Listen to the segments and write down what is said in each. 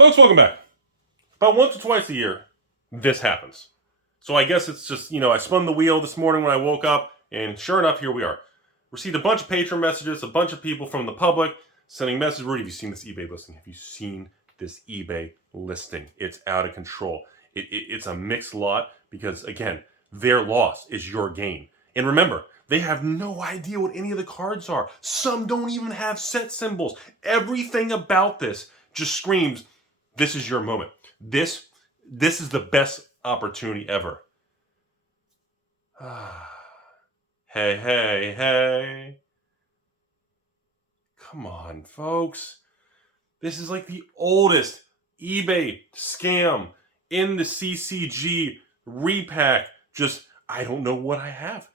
Folks, welcome back. About once or twice a year, this happens. So I guess it's just, I spun the wheel this morning when I woke up, and sure enough, here we are. Received a bunch of Patron messages, a bunch of people from the public sending messages. Rudy, have you seen this eBay listing? Have you seen this eBay listing? It's out of control. It's a mixed lot because, again, their loss is your gain. And remember, they have no idea what any of the cards are. Some don't even have set symbols. Everything about this just screams, this is your moment. This is the best opportunity ever. Hey. Come on, folks. This is like the oldest eBay scam in the CCG repack. Just, I don't know what I have.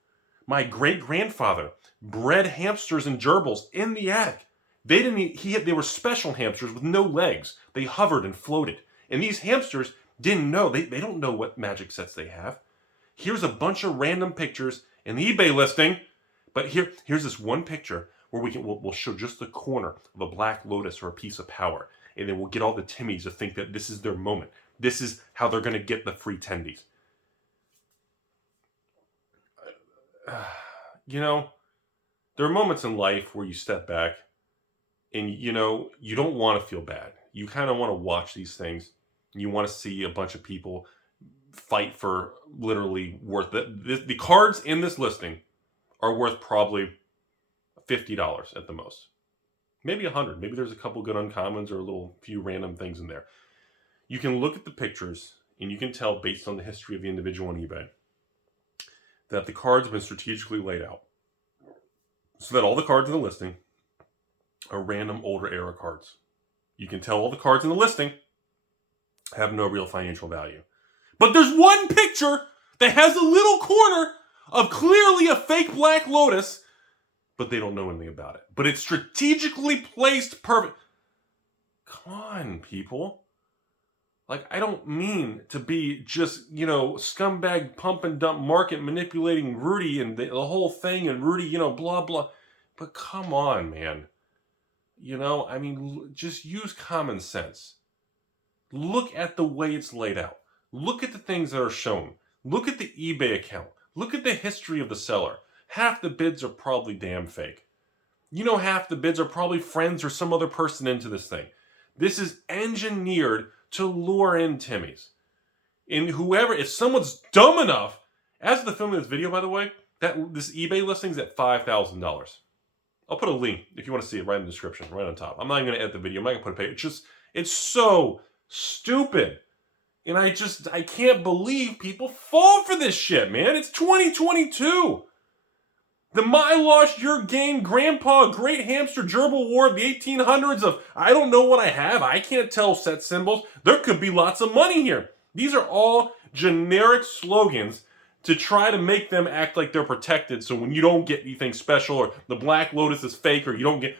My great-grandfather bred hamsters and gerbils in the attic. They were special hamsters with no legs. They hovered and floated. And these hamsters didn't know. They don't know what magic sets they have. Here's a bunch of random pictures in the eBay listing. But here's this one picture where we'll show just the corner of a black lotus or a piece of power. And then we'll get all the Timmies to think that this is their moment. This is how they're going to get the free tendies. There are moments in life where you step back and, you don't want to feel bad. You kind of want to watch these things. You want to see a bunch of people fight for literally worth it. The cards in this listing are worth probably $50 at the most. Maybe $100. Maybe there's a couple good uncommons or a little few random things in there. You can look at the pictures and you can tell based on the history of the individual on eBay that the cards have been strategically laid out so that all the cards in the listing are random older era cards. You can tell all the cards in the listing have no real financial value. But there's one picture that has a little corner of clearly a fake black lotus, but they don't know anything about it. But it's strategically placed perfect. Come on, people. Like, I don't mean to be just, scumbag pump and dump market manipulating Rudy and the whole thing and Rudy, blah, blah. But come on, man. Just use common sense. Look at the way it's laid out. Look at the things that are shown. Look at the eBay account. Look at the history of the seller. Half the bids are probably damn fake. Half the bids are probably friends or some other person into this thing. This is engineered to lure in Timmies. And if someone's dumb enough, as of the filming of this video, by the way, this eBay listing's at $5,000. I'll put a link if you want to see it right in the description, right on top. I'm not even going to edit the video. I'm not going to put a page. It's so stupid. And I can't believe people fall for this shit, man. It's 2022. The my lost your game grandpa great hamster gerbil war of the 1800s of I don't know what I have. I can't tell set symbols. There could be lots of money here. These are all generic slogans to try to make them act like they're protected. So when you don't get anything special or the black lotus is fake or you don't get,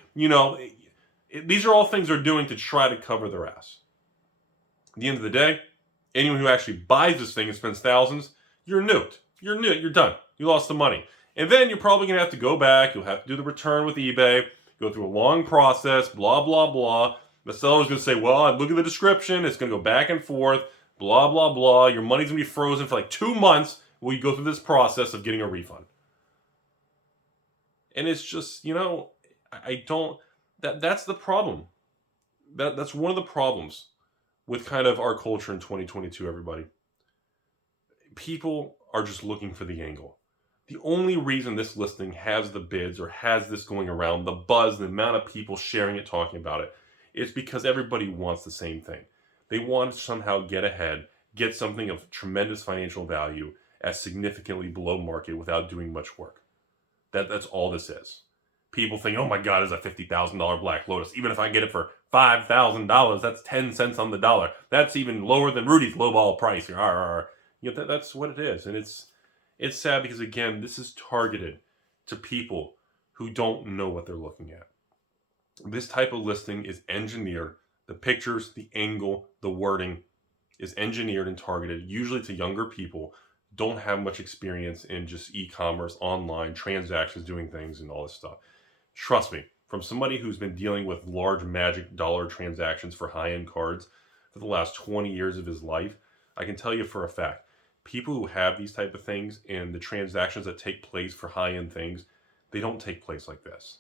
these are all things they're doing to try to cover their ass. At the end of the day, anyone who actually buys this thing and spends thousands, you're nuked. You're done. You lost the money. And then you're probably going to have to go back. You'll have to do the return with eBay, go through a long process, blah, blah, blah. The seller's going to say, well, look at the description. It's going to go back and forth, blah, blah, blah. Your money's going to be frozen for like 2 months while you go through this process of getting a refund. And it's just, that's the problem. That's one of the problems with kind of our culture in 2022, everybody. People are just looking for the angle. The only reason this listing has the bids or has this going around, the buzz, the amount of people sharing it, talking about it, is because everybody wants the same thing. They want to somehow get ahead, get something of tremendous financial value at significantly below market without doing much work. That's all this is. People think, oh my God, it's a $50,000 Black Lotus. Even if I get it for $5,000, that's 10 cents on the dollar. That's even lower than Rudy's lowball price. That's what it is. And it's sad because, again, this is targeted to people who don't know what they're looking at. This type of listing is engineered. The pictures, the angle, the wording is engineered and targeted, usually to younger people, don't have much experience in just e-commerce, online, transactions, doing things and all this stuff. Trust me, from somebody who's been dealing with large magic dollar transactions for high-end cards for the last 20 years of his life, I can tell you for a fact, people who have these type of things and the transactions that take place for high-end things, they don't take place like this.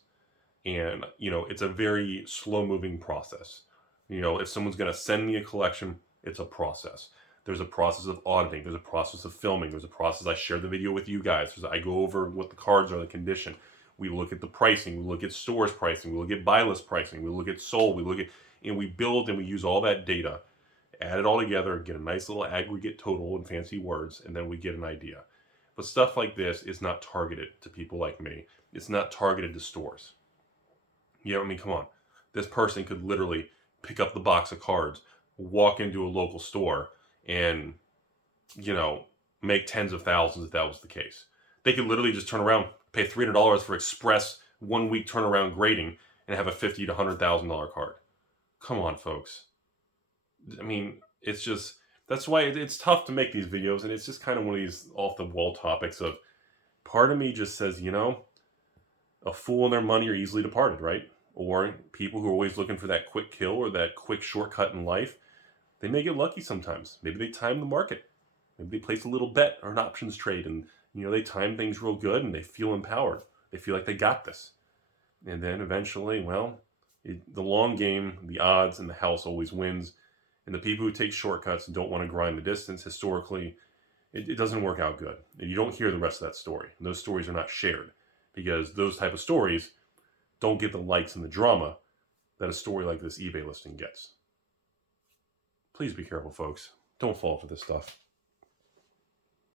And, you know, it's a very slow-moving process. You know, if someone's going to send me a collection, it's a process. There's a process of auditing. There's a process of filming. There's a process. I share the video with you guys. I go over what the cards are, the condition. We look at the pricing. We look at stores pricing. We look at buy list pricing. We look at sold. We look at, and we build and we use all that data, add it all together, get a nice little aggregate total in fancy words, and then we get an idea. But stuff like this is not targeted to people like me. It's not targeted to stores. You know what I mean? Come on. This person could literally pick up the box of cards, walk into a local store, and, you know, make tens of thousands if that was the case. They could literally just turn around, pay $300 for express 1 week turnaround grading, and have a $50,000 to $100,000 card. Come on, folks. I mean, it's just, that's why it's tough to make these videos, and it's just kind of one of these off-the-wall topics of, part of me just says, you know, a fool and their money are easily departed, right? Or people who are always looking for that quick kill or that quick shortcut in life, they may get lucky sometimes. Maybe they time the market. Maybe they place a little bet or an options trade, and, you know, they time things real good, and they feel empowered. They feel like they got this. And then eventually, well, the long game, the odds, and the house always wins. And the people who take shortcuts and don't want to grind the distance, historically, it doesn't work out good. And you don't hear the rest of that story. And those stories are not shared, because those type of stories don't get the likes and the drama that a story like this eBay listing gets. Please be careful, folks. Don't fall for this stuff.